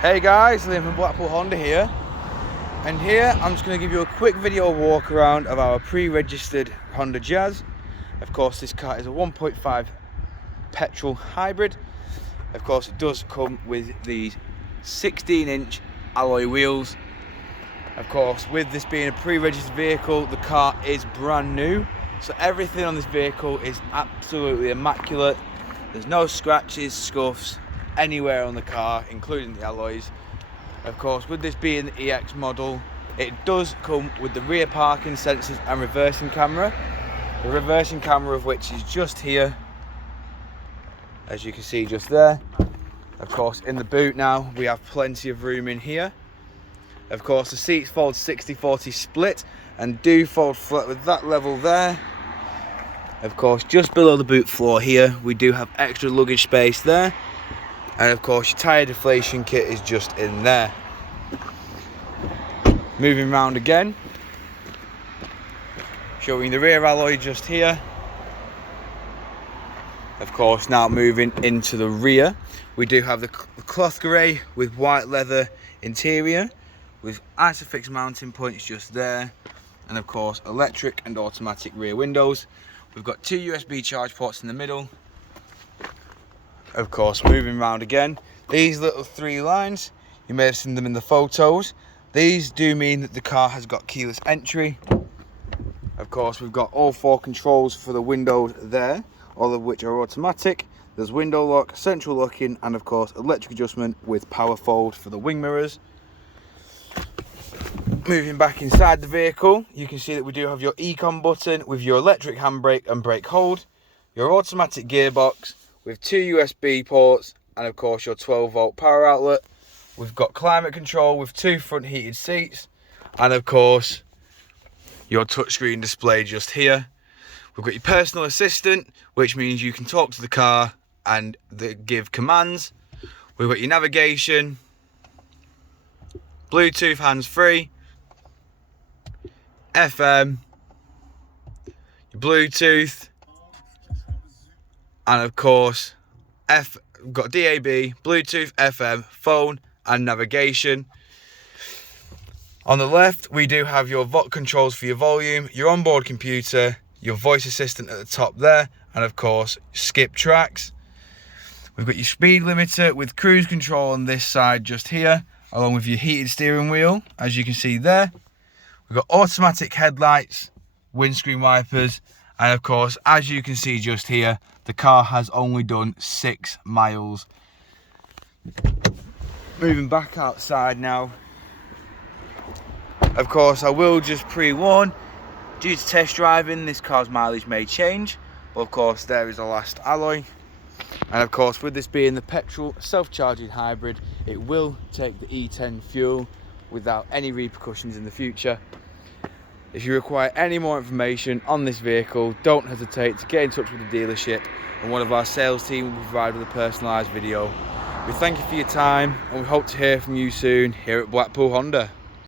Hey guys, Lytham from Blackpool Honda here, and here I'm just going to give you a quick video walk around of our pre-registered Honda Jazz. Of course, this car is a 1.5 petrol hybrid. Of course, it does come with these 16-inch alloy wheels. Of course, with this being a pre-registered vehicle, the car is brand new, so everything on this vehicle is absolutely immaculate. There's no scratches, scuffs anywhere on the car, including the alloys. Of course, with this being the EX model, it does come with the rear parking sensors and reversing camera. The reversing camera of which is just here, as you can see just there. Of course, in the boot now, we have plenty of room in here. Of course, the seats fold 60-40 split and do fold flat with that level there. Of course, just below the boot floor here, we do have extra luggage space there. And of course, your tyre deflation kit is just in there. Moving round again, showing the rear alloy just here. Of course, now moving into the rear, we do have the cloth grey with white leather interior, with Aspheric mounting points just there. And of course, electric and automatic rear windows. We've got two USB charge ports in the middle. Of course, moving round again, these little three lines, you may have seen them in the photos. These do mean that the car has got keyless entry. Of course, we've got all four controls for the windows there, all of which are automatic. There's window lock, central locking, and of course electric adjustment with power fold for the wing mirrors. Moving back inside the vehicle, you can see that we do have your Econ button with your electric handbrake and brake hold, your automatic gearbox with two USB ports, and of course your 12-volt power outlet. We've got climate control with two front heated seats, and of course your touchscreen display just here. We've got your personal assistant, which means you can talk to the car and give commands. We've got your navigation, Bluetooth hands-free, FM, your Bluetooth, and of course we've got DAB, Bluetooth, FM, phone and navigation. On the left, we do have your VOC controls for your volume, your onboard computer, your voice assistant at the top there, and of course skip tracks. We've got your speed limiter with cruise control on this side just here, along with your heated steering wheel, as you can see there. We've got automatic headlights, windscreen wipers, and of course, as you can see just here, the car has only done 6 miles. Moving back outside now. Of course, I will just pre-warn, due to test driving, this car's mileage may change, but of course there is a last alloy. And of course, with this being the petrol self-charging hybrid, it will take the E10 fuel without any repercussions in the future. If you require any more information on this vehicle, don't hesitate to get in touch with the dealership, and one of our sales team will provide with a personalised video. We thank you for your time, and we hope to hear from you soon here at Blackpool Honda.